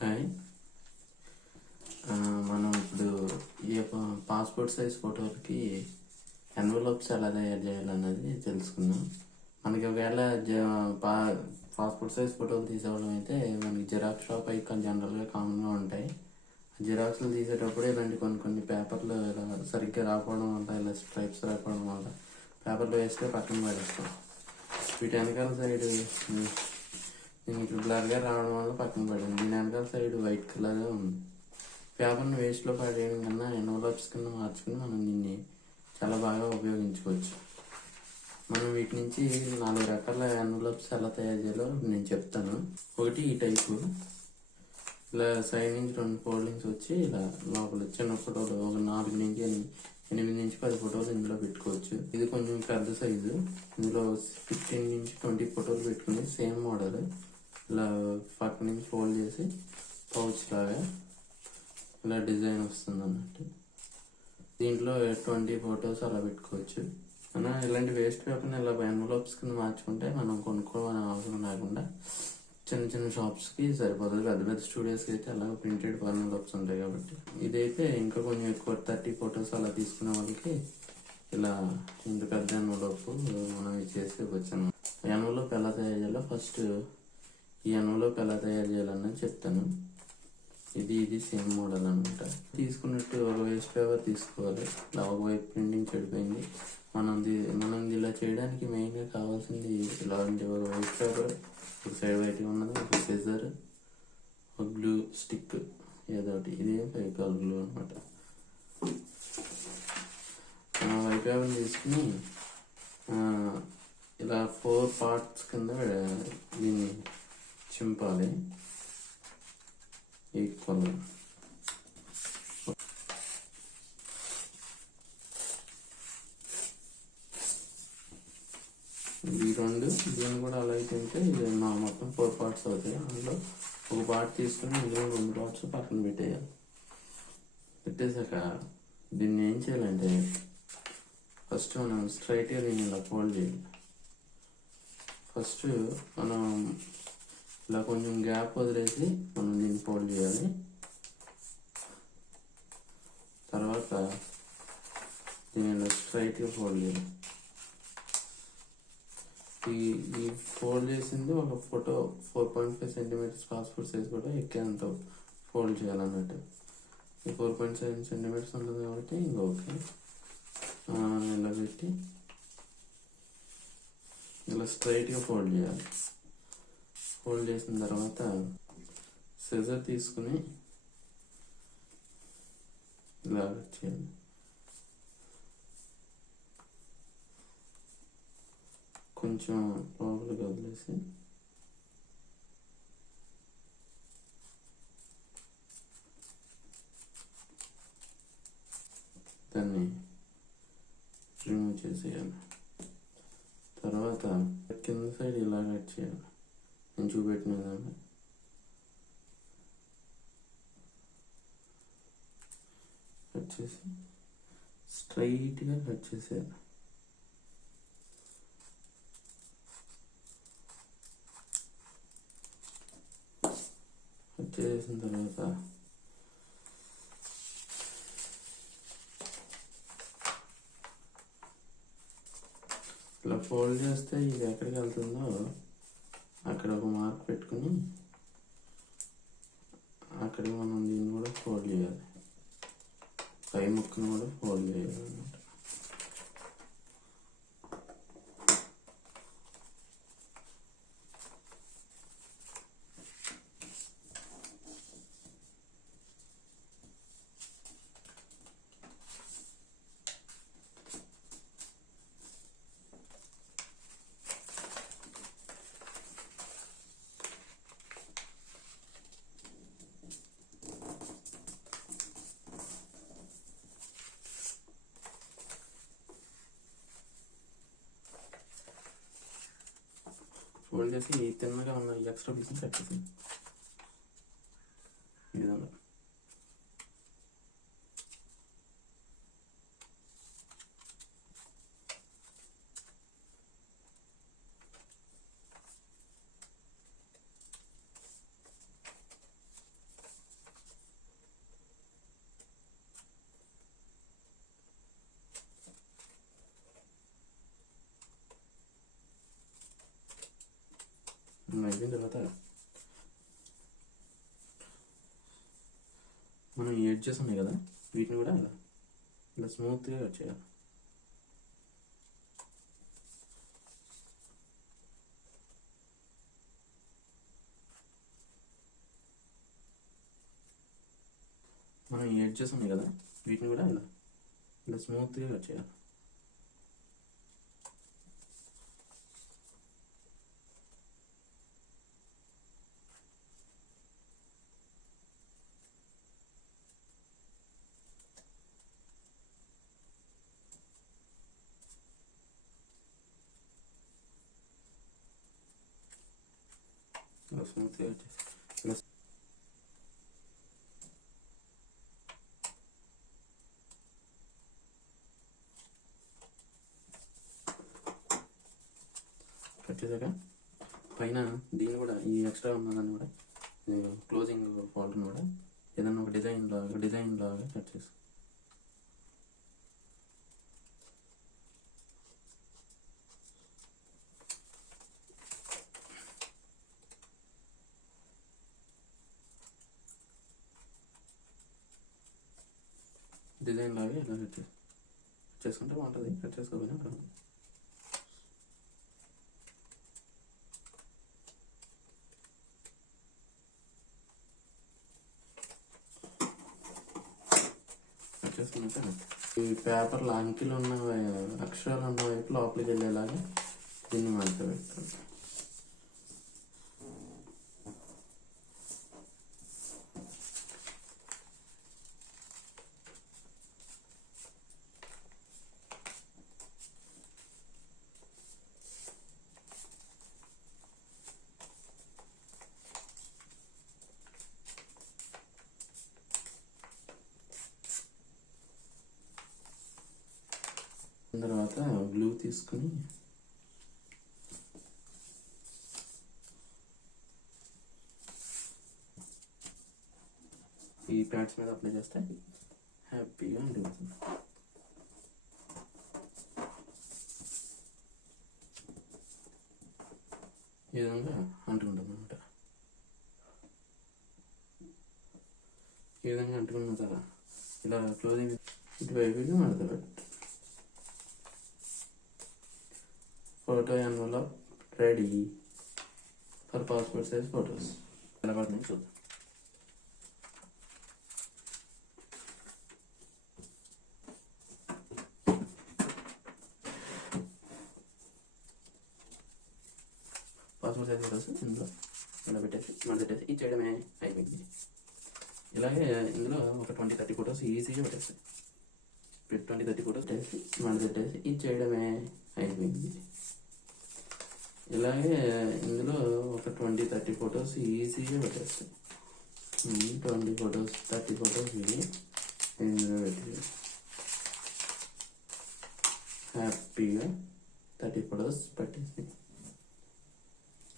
Hi. మనం ఇప్పుడు ఈ పాస్పోర్ట్ సైజ్ ఫోటోలకి ఎన్వలప్స్ ఎలా తయారు చేయాలన్నది తెలుసుకుందాం. మనకి ఒకవేళ పాస్పోర్ట్ సైజ్ ఫోటోలు తీసేవడం అయితే మనకి జిరాక్స్ షాప్ అయితే జనరల్గా కామన్గా ఉంటాయి. జిరాక్స్లు తీసేటప్పుడు ఇలాంటి కొన్ని పేపర్లు ఇలా సరిగ్గా రాకపోవడం వల్ల, ఇలా స్ట్రైప్స్ రాకపోవడం వల్ల పేపర్లు వేస్తే పక్కన పడేస్తాం. వీటి వెనకాల సైడ్ దీనికి బ్లర్గా రావడం వల్ల పక్కన పడింది. దీని వెనకాల సైడ్ వైట్ కలర్గా ఉంది. పేపర్ని వేస్ట్లో పడేయడం కన్నా ఎన్వలప్స్ కింద మార్చుకుని మనం దీన్ని చాలా బాగా ఉపయోగించుకోవచ్చు. మనం వీటి నుంచి 4 రకాల ఎన్వలప్స్ ఎలా తయారు చేయాలో నేను చెప్తాను. ఒకటి ఈ టైపు, ఇలా సైడ్ నుంచి 2 ఫోల్డింగ్స్ వచ్చి ఇలా లోపల చిన్న ఫోటోలు ఒక 4 నుంచి 8 నుంచి 10 ఫోటోలు ఇందులో పెట్టుకోవచ్చు. ఇది కొంచెం పెద్ద సైజు, ఇందులో 15 నుంచి 20 ఫోటోలు పెట్టుకుని సేమ్ మోడల్ ఇలా పక్క నుంచి ఫోల్డ్ చేసి పౌచ్ లాగా ఇలా డిజైన్ వస్తుంది అన్నట్టు. దీంట్లో 20 ఫొటోస్ అలా పెట్టుకోవచ్చు. మనం ఇలాంటి వేస్ట్ పేపర్ని ఇలా ఎన్వలప్స్ కింద మార్చుకుంటే మనం కొనుక్కోవాలని అవసరం లేకుండా చిన్న చిన్న షాప్స్కి సరిపోతుంది. పెద్ద పెద్ద స్టూడియోస్కి అయితే అలా ప్రింటెడ్ ఎన్వలప్స్ ఉంటాయి కాబట్టి. ఇదైతే ఇంకా కొంచెం ఎక్కువ 30 ఫొటోస్ అలా తీసుకునే వాళ్ళకి ఇలా ఇంత పెద్ద ఎన్వలప్ మనం చేసి వచ్చాను. ఎన్వలప్ ఎలా తయారు చేయాలో ఫస్ట్ ఈ ఎన్వలప్ ఎలా తయారు చేయాలన్నది చెప్తాను. ఇది సేమ్ మోడల్ అనమాట. తీసుకున్నట్టు ఒక వేస్ట్ పేపర్ తీసుకోవాలి. ఇలా ఒకవైపు ప్రింటింగ్ చెడిపోయింది. మనం ఇలా చేయడానికి మెయిన్గా కావాల్సింది ఇలాంటి ఒక వేస్ట్ పేపర్, ఒక సైడ్ వైట్ ఉన్నది, ఒక సిజర్, ఒక గ్లూ స్టిక్ ఏదో ఒకటి. ఇదేం ఫెవికాల్ గ్లూ అనమాట. వైట్ పేపర్ తీసుకుని ఇలా 4 పార్ట్స్ కింద దీన్ని చింపాలి ఈక్వల్. ఈ 2 దీన్ని కూడా అలా తింటే ఇది మొత్తం 4 పార్ట్స్ అవుతాయి. అందులో ఒక పార్ట్ తీసుకుని ఇందులో 2 పార్ట్స్ పక్కన పెట్టేయాలి. పెట్టేశాక దీన్ని ఏం చేయాలంటే ఫస్ట్ మనం స్ట్రైట్గా దీన్ని ఇలా ఫోల్డ్ చేయాలి. ఫస్ట్ మనం ఇలా కొంచెం గ్యాప్ వదిలేసి మనం దీన్ని ఫోల్డ్ చేయాలి. తర్వాత దీన్ని ఇలా స్ట్రైట్గా ఫోల్డ్ చేయాలి. ఈ ఫోల్డ్ చేసింది ఒక photo 4.5 centimetres passport size photo ఎక్కేంత ఫోల్డ్ చేయాలన్నట్టు. ఈ 4.7 సెంటీమీటర్స్ ఉంటుంది కాబట్టి ఇంకా ఓకే. ఇలా పెట్టి ఇలా స్ట్రైట్గా ఫోల్డ్ చేయాలి. ఫోల్డ్ చేసిన తర్వాత సిజర్ తీసుకుని ఇలా చేయాలి. కొంచెం లోపలికి వదిలేసి దాన్ని రిమూవ్ చేసేయాలి. తర్వాత కింద సైడ్ ఇలా కట్ చేయాలి. నేను చూపెట్టిన విధంగా కట్ చేసి స్ట్రైట్గా కట్ చేసేయాలి. కట్ చేసిన తర్వాత ఇలా ఫోల్డ్ చేస్తే ఇది ఎక్కడికి వెళ్తుందో అక్కడ ఒక మార్క్ పెట్టుకుని అక్కడికి మనం దీన్ని కూడా ఫోల్డ్ చేయాలి. పై ముక్కను కూడా ఫోల్డ్ చేయాలి అన్నమాట. ఫోల్డ్ చేసి తిన్నగా ఉన్న ఎక్స్ట్రా పీస్ని కట్ చేసి ఈ విధంగా అయిపోయిన తర్వాత మనం ఈ ఎడ్జెస్ ఉన్నాయి కదా, వీటిని కూడా ఇలా స్మూత్గా కట్ చేయాలి. మనం ఈ ఎడ్జెస్ ఉన్నాయి కదా, వీటిని కూడా ఇలా స్మూత్గా కట్ చేయాలి. స్మూత్గా ఇలా కట్ చేశాక పైన దీన్ని కూడా ఈ ఎక్స్ట్రా ఉన్నదాన్ని కూడా క్లోజింగ్ ఫాల్ట్ని కూడా ఏదన్నా ఒక డిజైన్ లాగా కట్ చేసి డిజైన్ లాగా ఇలా కట్ చేసుకుంటే బాగుంటుంది. కట్ చేసుకోకపోయినా అక్కడ కట్ చేసుకున్నాక ఈ పేపర్లో అంకెలు ఉన్న అక్షరాలు ఉన్న వైపు లోపలికి వెళ్ళేలాగా దీన్ని మడత పెడతాం. తర్వాత గ్లూ తీసుకుని ఈ ప్యాడ్స్ మీద అప్లై చేస్తే హ్యాపీగా ఉంటుంది. ఈ విధంగా అంటుకుంటుంది అనమాట. ఈ విధంగా అంటుకున్న తర్వాత ఇలా క్లోజింగ్ ఇటువైపుకి మడత పెట్టు. Photo envelope ready for passport size photos. ఎలా పడుతుంది చూద్దాం. పాస్పోర్ట్ సైజ్ ఫొటోస్ ఇందులో ఇలా పెట్టేసి మడతెట్టేసి ఇచ్చేయడమే అయిపోయింది. ఇలాగే ఇందులో ఒక 20-30 ఫొటోస్ ఈజీగా పెట్టేస్తాయి. 20-30 ఫొటోస్ పెట్టేసి మడతెట్టేసి ఇచ్చేయడమే అయిపోయింది. ఇలాగే ఇందులో ఒక 20-30 ఫొటోస్ ఈజీగా పెట్టేస్తాయి. 20 ఫొటోస్ 30 ఫొటోస్ ఇవి ఇందులో పెట్టి హ్యాపీగా 30 ఫొటోస్ పెట్టేసి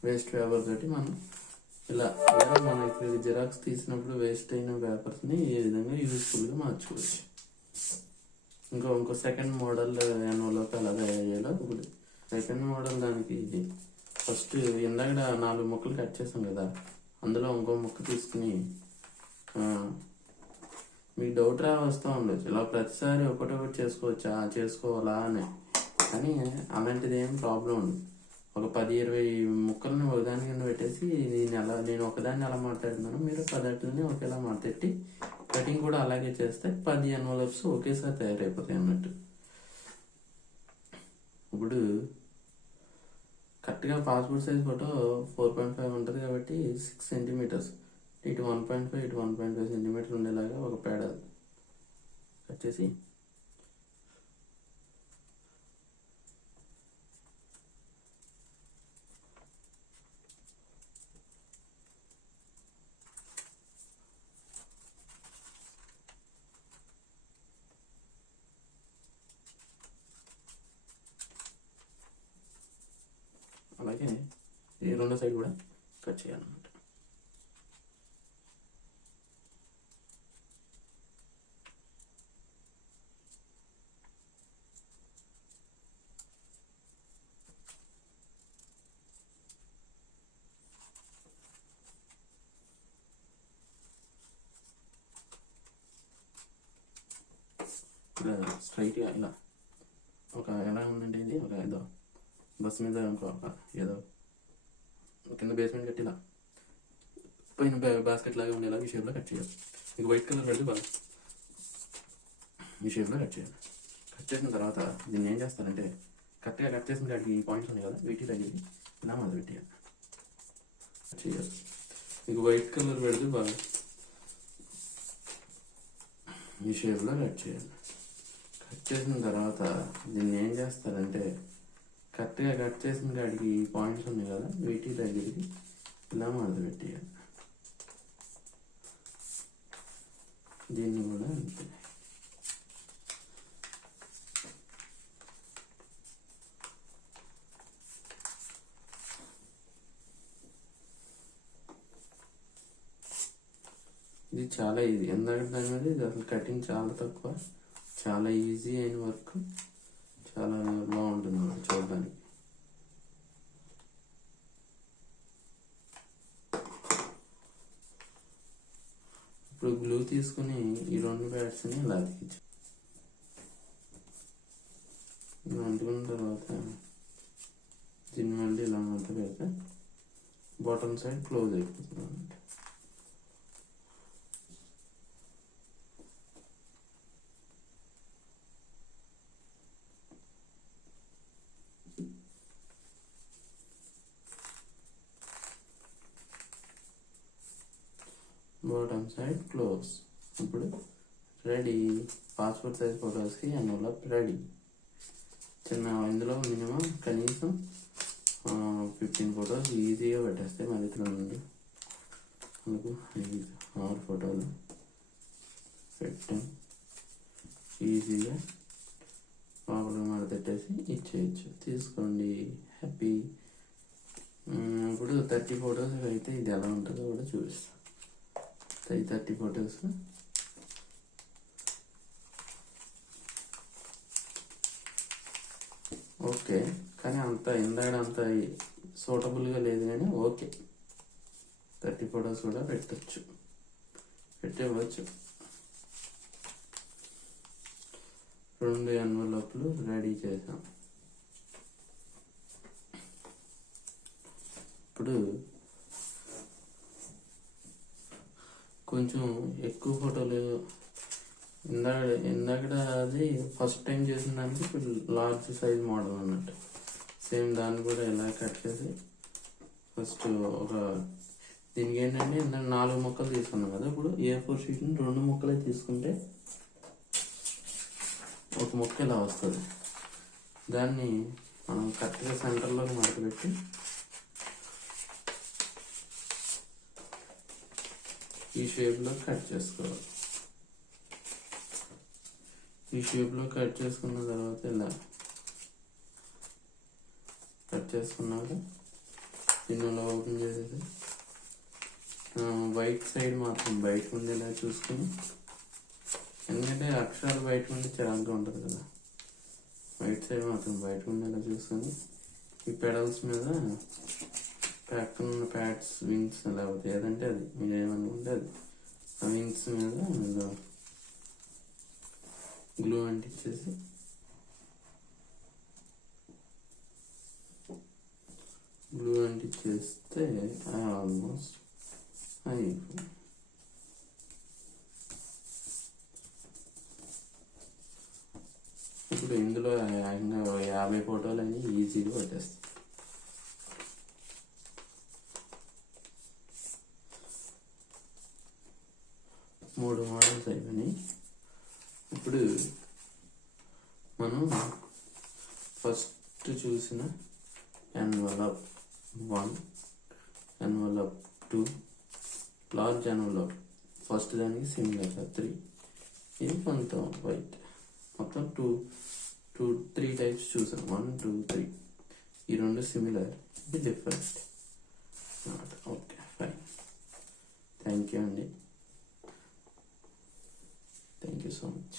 వేస్ట్ పేపర్ తోటి మనం ఇలా మనకి జిరాక్స్ తీసినప్పుడు వేస్ట్ అయిన పేపర్స్ని ఈ విధంగా యూస్ఫుల్గా మార్చుకోవచ్చు. ఇంకో సెకండ్ మోడల్ ఎన్వలప్ ఎలా తయారు చేయాలో ఇప్పుడు సెకండ్ మోడల్ దానికి ఫస్ట్ ఇందాక 4 ముక్కలు కట్ చేసాం కదా, అందులో ఇంకో ముక్క తీసుకుని మీకు డౌట్ వస్తూ ఉండొచ్చు, ఇలా ప్రతిసారి ఒకటొకటి చేసుకోవాలా అని. కానీ అలాంటిది ఏం ప్రాబ్లం ఉండదు. ఒక 10-20 ముక్కలను ఒకదాని కింద పెట్టేసి నేను ఒకదాన్ని ఎలా మాట్లాడుతున్నాను, మీరు 10 ఒకేలా మాట్లాడి కటింగ్ కూడా అలాగే చేస్తే 10 ఎన్వలప్స్ ఒకేసారి తయారైపోతాయి అన్నట్టు. ఇప్పుడు కరెక్ట్గా పాస్పోర్ట్ సైజ్ ఫోటో 4.5 ఉంటుంది కాబట్టి 6 సెంటీమీటర్స్, ఇటు 1.5 ఇటు 1.5 సెంటీమీటర్ ఉండేలాగా ఒక పేడ కట్ చేసి అలాగే ఈ రెండో సైడ్ కూడా కట్ చేయాలన్నమాట. ఇలా స్ట్రైట్గా ఇలా ఒక ఎలా ఉందంటే ఇది ఒక ఏదో బస్ మీద ఒక ఏదో కింద బేస్మెంట్ కట్టి ఇలా పైన బాస్కెట్ లాగా ఉండేలా ఈ షేప్లో కట్ చేయాలి. మీకు వైట్ కలర్ పెడితే బాగా ఈ షేప్లో కట్ చేయాలి. కట్ చేసిన తర్వాత దీన్ని ఏం చేస్తారంటే కరెక్ట్గా కట్ చేసిన కాడికి ఈ పాయింట్స్ ఉన్నాయి కదా వీటి తగ్గి ఇలా మొదలు పెట్టేయాలి. కట్ చేయాలి. మీకు వైట్ కలర్ పెడితే బాగా ఈ షేప్లో కట్ చేయాలి. కట్ చేసిన తర్వాత దీన్ని ఏం చేస్తారంటే కరెక్ట్గా కట్ చేసిన కాడికి ఈ పాయింట్స్ ఉన్నాయి కదా వీటి దగ్గరికి ఇలా మొదలు పెట్టేయాలి. దీన్ని కూడా అంతే. ఇది చాలా ఈజీ. ఎందుకంటే దాని మీద ఇది అసలు కటింగ్ చాలా తక్కువ, చాలా ఈజీ అయిన వర్క్, చాలా బాగుంటుంది చూడడానికి. ఇప్పుడు గ్లూ తీసుకుని ఈ రెండు ప్యాడ్స్ని ఇలా అతికించు. అంటుకున్న తర్వాత దీన్ని మళ్ళీ ఇలా మంట పెడితే బాటమ్ సైడ్ క్లోజ్ అయిపోతుంది అన్నమాట. Bottom side close. ఇప్పుడు రెడీ. పాస్పోర్ట్ సైజ్ ఫొటోస్కి ఎన్వలప్ రెడీ. ఇందులో మినిమం కనీసం 15 ఫొటోస్ ఈజీగా పెట్టేస్తే మరి నుండి మనకు 6 ఫోటోలు పెట్టాం. ఈజీగా లోపల మరి పెట్టేసి ఇచ్చేయచ్చు. తీసుకోండి, హ్యాపీ. ఇప్పుడు 30 ఫొటోస్ అయితే ఇది ఎలా ఉంటుందో కూడా చూపిస్తాను. 30 ఫొటోస్ ఓకే, కానీ అంత ఇందాక అంత సూటబుల్గా లేదు, కానీ ఓకే 30 ఫొటోస్ కూడా పెట్టవచ్చు. 2 ఎన్వలప్లు రెడీ చేసాం. ఇప్పుడు కొంచెం ఎక్కువ ఫోటోలు ఇందాక అది ఫస్ట్ టైం చేసిన దానికి ఇప్పుడు లార్జ్ సైజ్ మోడల్ అన్నట్టు సేమ్ దాన్ని కూడా ఎలా కట్ చేసి ఫస్ట్ ఒక దీనికి ఏంటంటే ఇందాక 4 ముక్కలు తీసుకున్నాం కదా. ఇప్పుడు A4 షీట్ని 2 ముక్కలే తీసుకుంటే ఒక ముక్క ఇలా వస్తుంది. దాన్ని మనం కరెక్ట్గా సెంటర్లోకి మడతపెట్టి ఈ షేప్లో కట్ చేసుకోవాలి. ఈ షేప్లో కట్ చేసుకున్న తర్వాత ఇలా కట్ చేసుకున్నాక దీనిలో ఓపెన్ చేసేసి వైట్ సైడ్ మాత్రం బయట ఉండేలా చూసుకుని, ఎందుకంటే అక్షరాలు బయట ఉండి చిరాగ్గా ఉంటుంది కదా, వైట్ సైడ్ మాత్రం బయట ఉండేలా చూసుకొని ఈ పెడల్స్ మీద పక్కన ప్యాడ్స్ వింగ్స్ లేకపోతే ఏదంటే అది మీరు ఏమనుకుంటే అది ఆ వింగ్స్ మీద గ్లూ అంటించేసి ఆల్మోస్ట్ అయిపోయింది. ఇప్పుడు ఇందులో 50 ఫోటోలు అని ఈజీగా పెట్టేస్తాయి. మూడు మోడల్స్ అయిపోయినాయి. ఇప్పుడు మనం ఫస్ట్ చూసిన envelope 1, envelope 2, large envelope first దానికి సిమిలర్గా 3, ఇది కొంచెం వైట్, మొత్తం 3 టైప్స్ చూసాం. 1, 2, 3. ఈ రెండు సిమిలర్, ఇది different. Okay, fine. Thank you అండి. Thank you so much.